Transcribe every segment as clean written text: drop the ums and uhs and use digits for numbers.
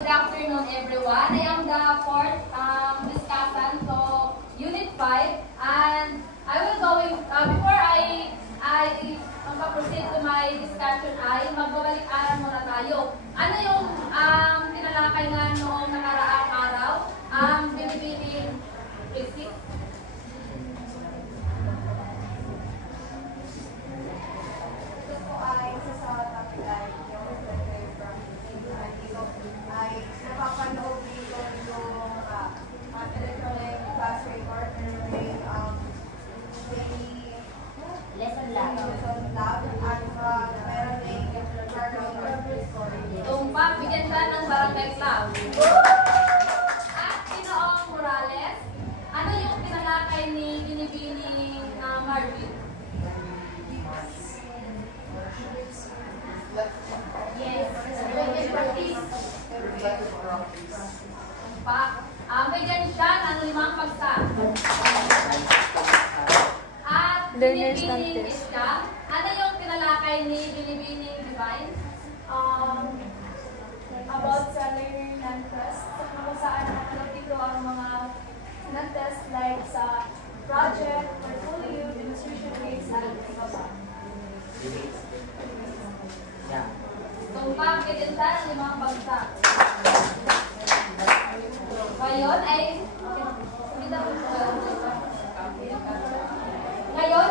Good afternoon, everyone. I am the fourth discussant, so Unit 5, and I will before I proceed to my discussion ay magbabalik-aral muna tayo. Ano yung tinalakay nga noong nakaraang araw? Binibining basic. Ito po ay isa sa topic ay ay napapanood dito yung electronic class recorder may lesson lab at meron ding carbon recording. Tumpak, bigyan ka ng barangay club. At Ginoong Morales, ano yung tinalakay ni Binibining Marvin? Yes, practice. Tumpak, bigyan siya ng 5 pagsak. At Binibining Isya, ano yung tinalakay ni Binibining Divine? About sa learner non-test, kung saan nakalap dito ang mga non-test like sa project, portfolio, demonstration case, at iba pa. Tumpak, bigyan siya ng 5 pagsak. Ngayon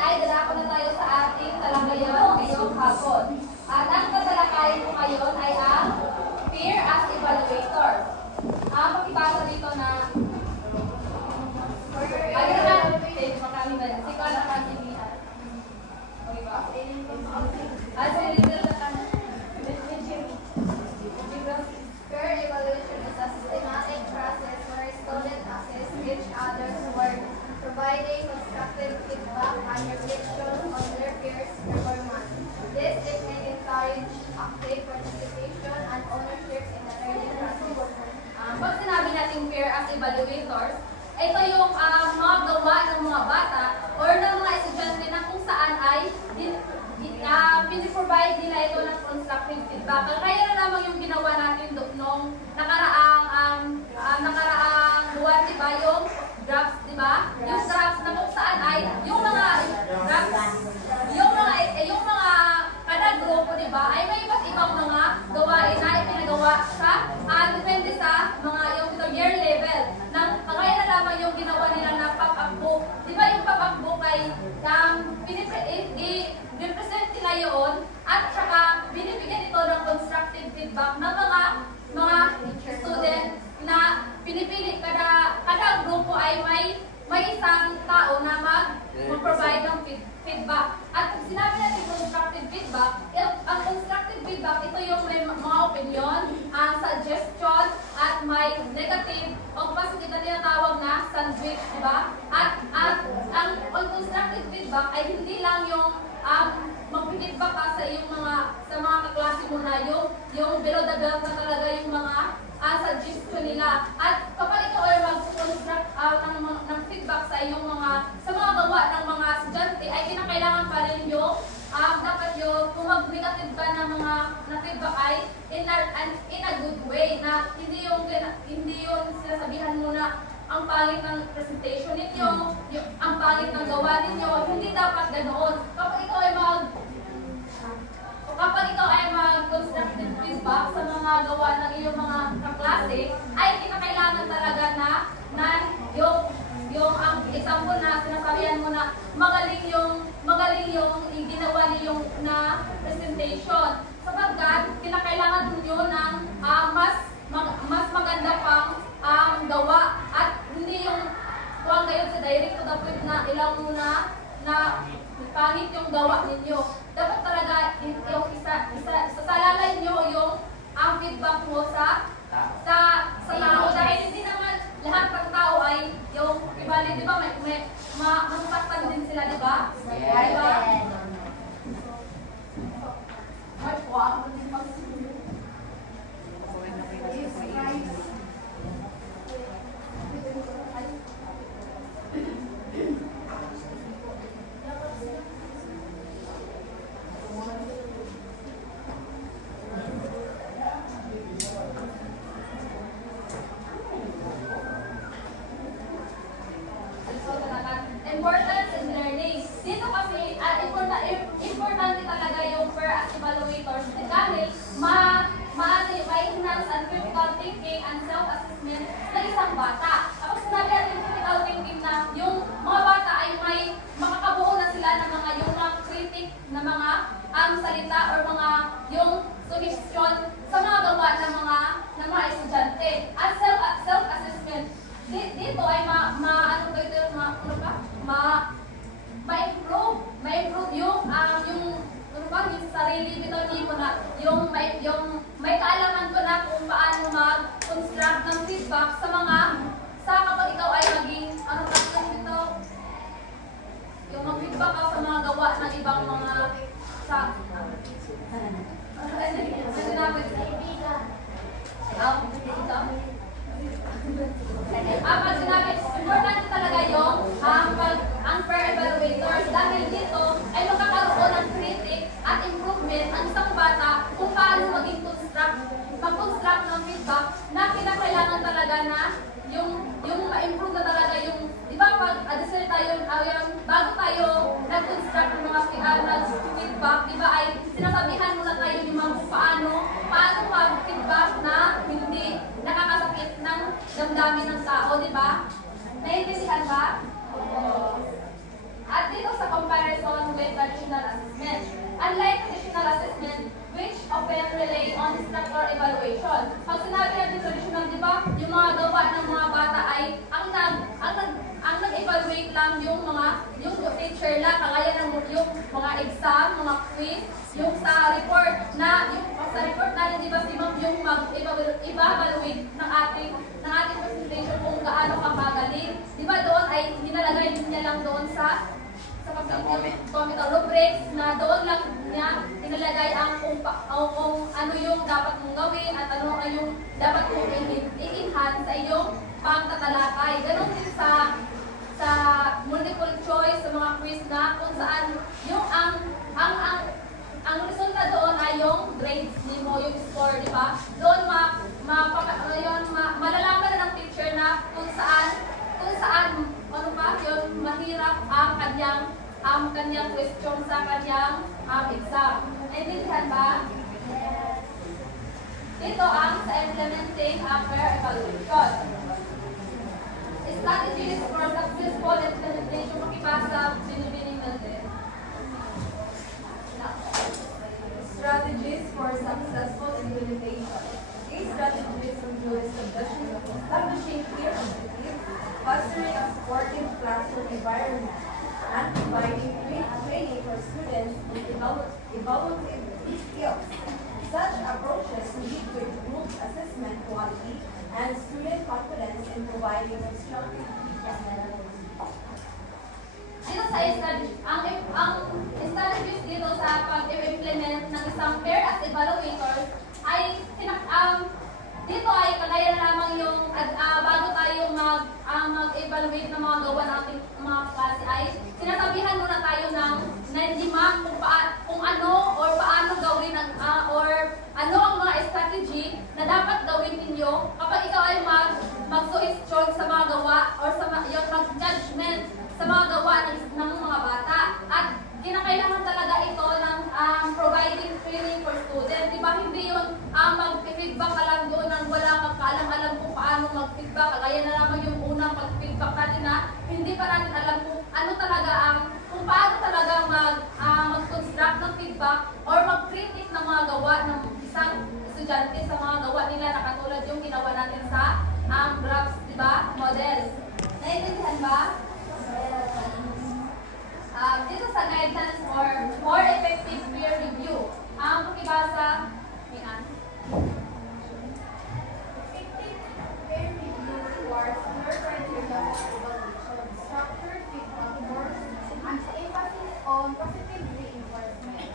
ay dadako na tayo sa ating talakayan ngayong hapon. At ang tatalakayin ko ngayon ay ang peer as evaluator. Makibasa dito na Peer evaluation is a systematic process where students assess each other's work, providing constructive feedback and reflection on their peers' performance. This technique encourages active participation and ownership in the learning process. pag sinabi natin peer as evaluators, ito yung mga gawa ng mga bata or ng mga estudyante na kung saan ay piniprovide nila ito ng constructive feedback. Kaya na lamang yung ginawa natin noong nakaraang buwan, diba? Yung drafts, diba? Yung drafts na kung saan ay yung mga drafts, yung mga kada grupo, diba? Ay may iba't ibang mga gawain na ipinagawa sa depende sa mga yung year level. Kaya na lamang yung ginawa nila na pop-up book. Diba yung pop-up book ay i-represent nila yun at saka binibigyan ito ng constructive feedback ng mga student na pinipili kada grupo ay may isang tao na mag-provide ng feedback. At sinabi natin constructive feedback, ang constructive feedback, ito yung may mga opinion, suggestion, at may negative, o mas kita tinatawag na sandwich, diba? At ang constructive feedback ay hindi lang yung mag-feedback ka sa mga kaklase mo na yung below the belt na talaga yung mga suggestion nila. At kapag ikaw ay mag-construct ng feedback sa mga gawa ng mga estudyante, ay kinakailangan pa rin yung dapat yung kung mag-negative ka ng mga feedback ay in a good way, na hindi yung sinasabihan mo na ang pangit ng presentation ninyo, ang pangit ng gawa ninyo, hindi dapat ganoon. Kapag ikaw ay mag-constructive feedback sa mga gawa ng iyong mga kaklase, ay kinakailangan talaga na yung ang example na sinasabihan mo na magaling yung ginawa niyong na presentation. Sapagkat kinakailangan niyo ng mas maganda pang gawa at hindi yung kuwang kayo sa direct to the point na ilang muna na pangit yung gawa ninyo. Dapat talaga yung isasalalay nyo yung feedback mo sa tao. Dahil hindi naman lahat ng tao ay yung ibalik, di ba? May masasaktan din sila, di ba? Di ba? importance in learning. Dito kasi, importante talaga yung per as evaluators dahil ma-enhance ang critical thinking and self-assessment ng isang bata. Kapag sinabi natin critical thinking na yung mga bata ay may makakabuo na sila ng mga yung mga critic na mga salita or mga yung suggestion sa mga gawa ng mga estudyante. At self-assessment, dito ay ma-improve yung yung sarili bitaw ni mo na yung may kaalaman ko na kung paano mag-construct ng feedback sa kapag ikaw ay maging yung mag-feedback ka sa mga gawa ng ibang mga pag sinabi, importante talaga yung ang per evaluators dahil dito ay magkakaroon ng critic at improvement ang isang bata kung paano mag-construct ng feedback na kinakailangan talaga na yung ma-improve na talaga yung, di ba pag bago tayo nag-construct ng mga feedback, di ba ay sinasabihan muna tayo ni ma'am kung paano mag-feedback na hindi nakakasakit ng damdamin ng tao, di ba? Naiintindihan ba? At dito sa comparison with traditional assessment, unlike traditional assessment, which often rely on structural evaluation. Pag sinabi natin traditional, di ba, yung mga gawa ng mga bata ay ang nag-evaluate lang yung teacher lang, kagaya ng yung mga exam, mga quiz, yung sa report natin, di ba, si ma'am yung mag-evaluate ng ating presentation kung gaano kapagaling. Di ba doon ay hinalagay niya lang doon sa comment rubrics na doon lang niya inilagay ang kung ano yung dapat mong gawin at ano yung dapat mong i-enhance sa iyong pagtatalakay. Ganon din sa multiple choice, sa mga quiz na kung saan yung ang resulta doon ay yung grades mo, yung score, di ba? Doon malalaman na ng teacher na kung saan yun mahirap ang kanyang question sa kanyang exam. Naintindihan ba? Dito ang sa implementing per evaluation. Strategies for successful implementation. Makipasa, binibining natin. Strategies for successful implementation. These strategies include establishing clear objectives, fostering a supportive classroom environment, and providing training for students with evaluative skills. Such approaches lead to improved assessment quality and student confidence in providing constructive feedback. Dito sa ang strategies dito sa pag-implement ng isang pair as evaluators ay dito ay kagaya na lamang yung bago tayo mag-evaluate ng mga gawa nating mga klase ay sinasabihan muna tayo ng 9 kung ano or paano gawin or ano ang mga strategy na dapat gawin ninyo kapag ikaw ay mag-suggestion sa mga gawa or yung mag-judgment sa mga gawa ng mga bata. At kinakailangan talaga ito ng providing training for students. Diba hindi yun mag-feedback ka lang doon nang wala kang kaalam-alam kung paano mag-feedback. Kagaya na lamang yung unang pag-feedback natin na hindi pa natin alam kung ano talaga kung paano talaga mag-construct ng feedback or mag-critic ng mga gawa ng isang estudyante sa mga gawa nila na katulad yung ginawa natin sa graphs, diba? Models. Naiintindihan ba? Dito sa guidance for more effective peer review. Ang pakibasa ni Anne. Effective peer review requires clear criteria for evaluation, structured feedback forms, and emphasis on positive reinforcement.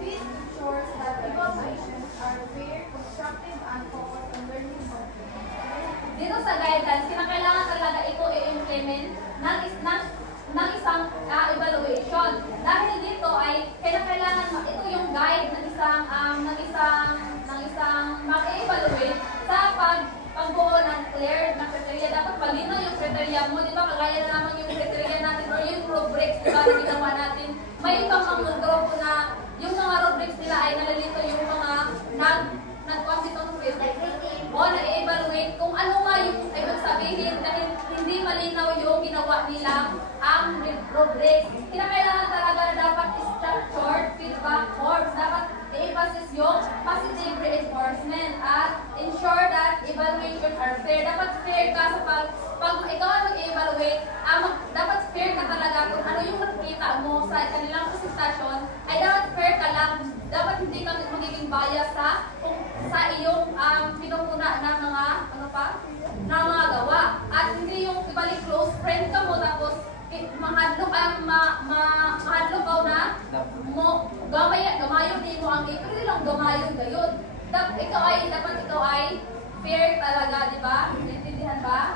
This ensures that evaluations are fair, constructive, and focused on learning outcomes. Dito sa guidance, kinakailangan talaga ito i-implement ng isang evaluation. Dahil dito ay kailangan ito yung guide ng isang mag-evaluate sa pagbuo ng clear na kriteria. Dapat malinaw yung kriteria mo, di ba? Kagaya na naman yung kriteria natin or yung topics. Kinakailangan talaga na dapat structured feedback forms. Dapat i-emphasis yung positive reinforcement at ensure that evaluations are fair. Dapat fair ka sa pag ikaw ay mag-evaluate, dapat fair ka talaga kung ano yung nakikita mo sa kanilang presentasyon, ay dapat fair ka lang. Dapat hindi ka magiging bias sa iyong pinupuna ng mga ng mga gawa. At hindi yung ibalik close friend ka mo tapos mahadlok ka na mo gamayon din mo ang pero lang gamayon gayon. Dapat ikaw ay fair talaga, di ba? Naintindihan ba?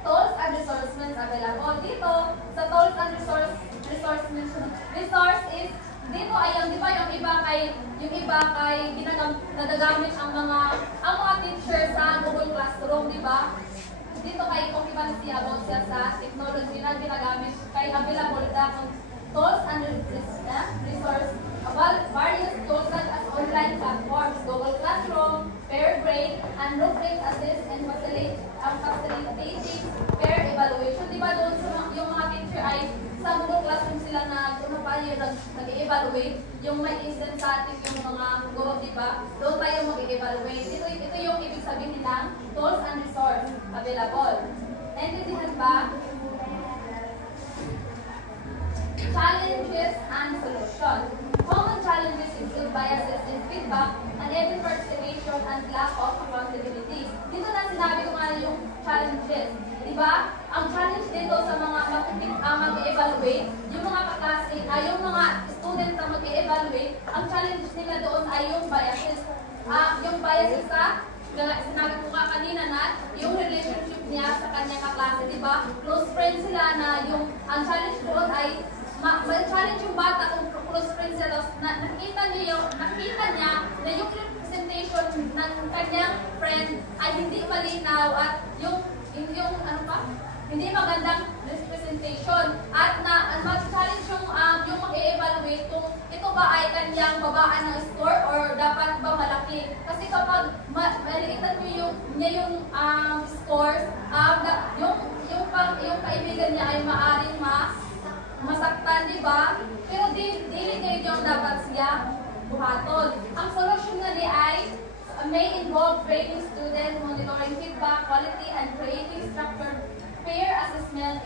Tools and resources available dito sa tools and resource is dito ay yung, di ba, yung iba kay nagagamit ang mga teacher sa Google Classroom, di ba? Dito kay occupancy about siya sa technology na ginagamit kay available na tools and resource various tools such as online platforms, Google Classroom, Pair Grade, and Rubric Assist and facilitating pair evaluation. Di ba doon yung mga teacher ay sa Google Classroom sila nag-evaluate yung may instantative yung mga guro, di ba? Doon tayo mag-evaluate. Ito yung ibig sabihin ng tools and resource available. Naintindihan ba? Challenges and solution. Common challenges include biases in feedback, uneven participation, and lack of accountability. Dito na sinabi ko nga yung challenges. Diba? Ang challenge dito sa mga mag-evaluate, yung mga kaklase, yung mga students na mag-evaluate, ang challenge nila doon ay yung biases. Yung biases sinabi ko nga kanina na yung relationship niya sa kanyang kaklase, diba? Close friends sila na ang challenge doon ay ma-challenge yung bata kung close friends siya, tapos nakita niya na yung representation ng kanyang friend ay hindi malinaw at yung hindi magandang representation at mag-challenge yung mag-evaluate kung ito ba ay kanyang babaan ng score or dapat ba malaki. Kasi kapag maliitan mo yung scores, yung kaibigan niya ay maaaring masaktan, di ba? Pero dili yung dapat siya buhaton. Ang solusyon na ay may involve training students, monitoring feedback, quality, and creating structured peer assessment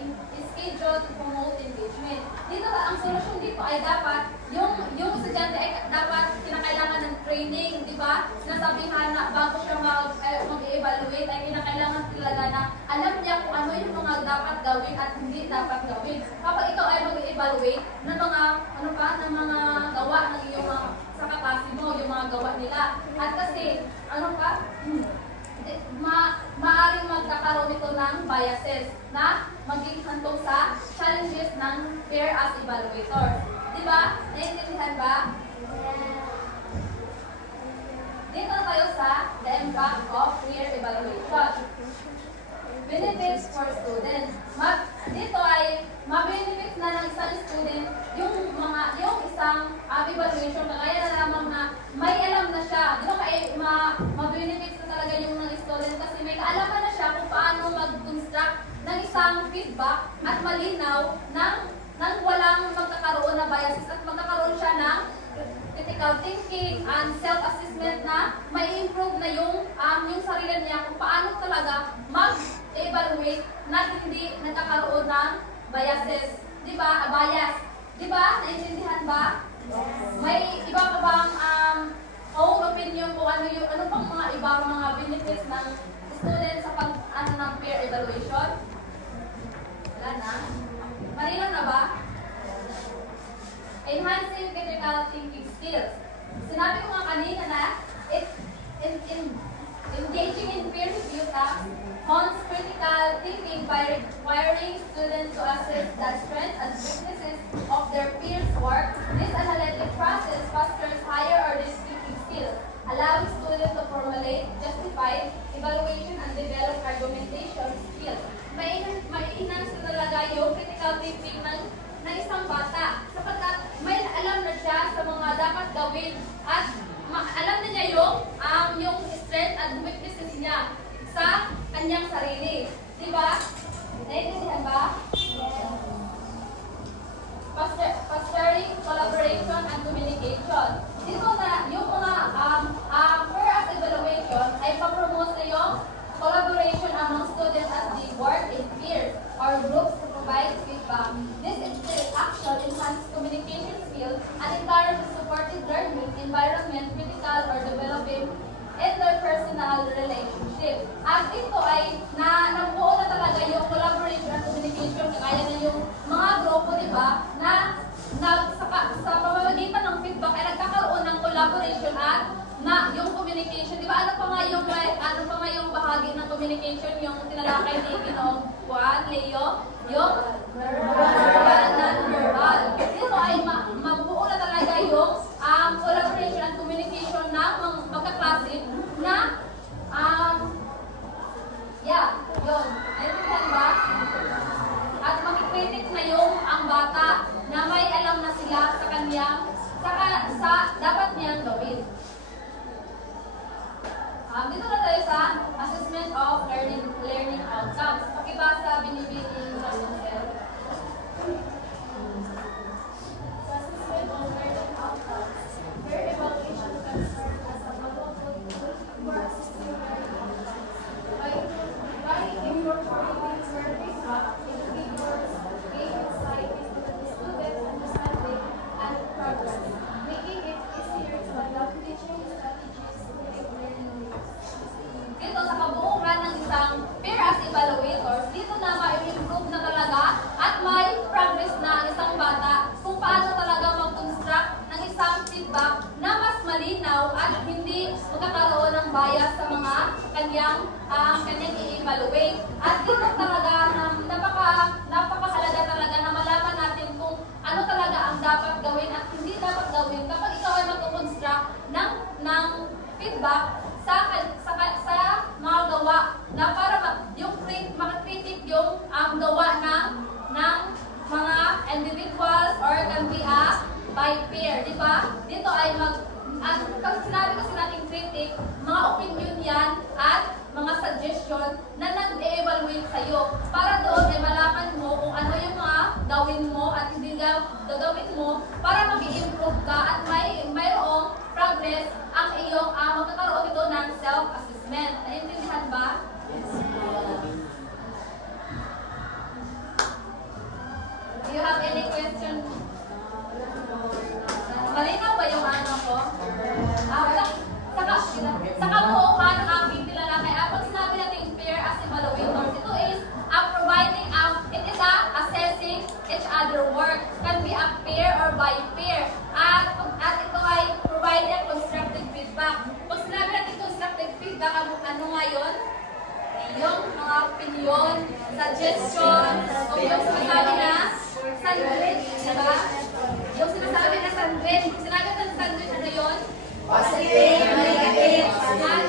schedule to promote engagement. Dito ang solusyon dito ay dapat yung estudyante ay dapat kinakailangan ng training, di ba? Sinasabihan na bago siya mag-evaluate ay kinakailangan talaga na alam niya kung ano yung mga dapat gawin at hindi dapat gawin. Kapag ikaw ay mag-evaluate ng mga gawa ng iyong sa kaklase mo, yung mga gawa nila. At kasi, maaaring magkakaroon ito ng biases na maging hantong sa challenges ng peer as evaluator. Diba? Naiintindihan ba? Dito tayo sa the impact of peer evaluation. Benefits for students. Dito ay ma-benefits na ng isang student yung isang evaluation, kaya na lamang na may alam na siya. Di ba ma-benefits na talaga yung ng student kasi may kaalaman na siya kung paano mag-construct ng isang feedback at malinaw nang walang magkakaroon na biases at magkakaroon siya ng critical thinking and self-assessment na may improve na yung sarili niya kung paano talaga mag-evaluate na hindi nagkakaroon ng biases. Diba? Bias. Diba? Naintindihan ba? May iba pa bang own opinion kung ano pang mga ibang mga benefits ng student sa ng peer evaluation? Wala na? Malinaw na ba? Enhancing critical thinking skills. Sinabi ko nga kanina na engaging in peer review tasks hones critical thinking by requiring students to assess the strengths and weaknesses of their peers' work. This analytic process fosters higher order thinking skills, allowing students to formulate, justify, evaluation, and develop argumentation skills. May-enhance na talaga yung critical thinking ng isang bata sapagkat may alam na siya sa mga dapat gawin at alam na niya yung strength at weaknesses niya sa kanyang sarili. Diba? Naiintindihan ba? at ito ay nabuo na talaga yung collaboration at communication, kagaya na yung mga grupo, di ba, na sa pamamagitan ng feedback ay nagkakaroon ng collaboration at yung communication, di ba? Ano pa nga yung bahagi ng communication, yung tinalakay ni Ginoong Juan Leo, yung verbal and non-verbal. Dito ay mabuo na talaga yung collaboration and communication ng magkaklase na yun. Naintindihan ba? At makikritik na yung ang bata na may alam na sila sa kanyang sa dapat niyang gawin. Dito na tayo sa assessment of learning outcomes. Pakibasa, binibigay sa yourself. Assessment of learning outcomes. Their evaluation can serve as a valuable tool for assessing learning outcomes. By incorporating their feedback, indicators gain insight into the student's understanding and progress, making it easier to adopt teaching strategies to make learning needs. Dito sa kabuuan ng isang peer as evaluators, dito na ma-improve na talaga at may progress na ang isang bata kung paano talaga mag-construct ng isang feedback na mas malinaw at hindi magkakaroon ng bias sa mga kanyang i-evaluate. At dito talaga napakahalaga talaga na malaman natin kung ano talaga ang dapat gawin at hindi dapat gawin kapag ikaw ay mag-construct ng feedback sa mga gawa na para makakritik yung gawa ng mga individuals or can be by peer, di ba? Dito ay pag sinabi kasi natin critic, mga opinion yan at mga suggestion na nag-evaluate sa'yo. Para doon ay malaman mo kung ano yung mga gawin mo at hindi gagawin mo para mag-improve ka at mayroong progress ang iyong magkakaroon ito ng self-assessment. Naintindihan ba? Do you have any question? Malinaw ba yung ano ko? Sa kabuuan ng aking tinalakay, pag sinabi natin peer as evaluators, ito is providing it is assessing each other work. Can be a peer or by peer. At ito ay providing constructive feedback. Pag sinabi natin constructive feedback, ano nga yun? Yung mga opinion, suggestion, o yung sinasabi na sandwich, diba? Yung sinasabi na sandwich, sinabi natin sandwich, ano yun? Positive, negative. At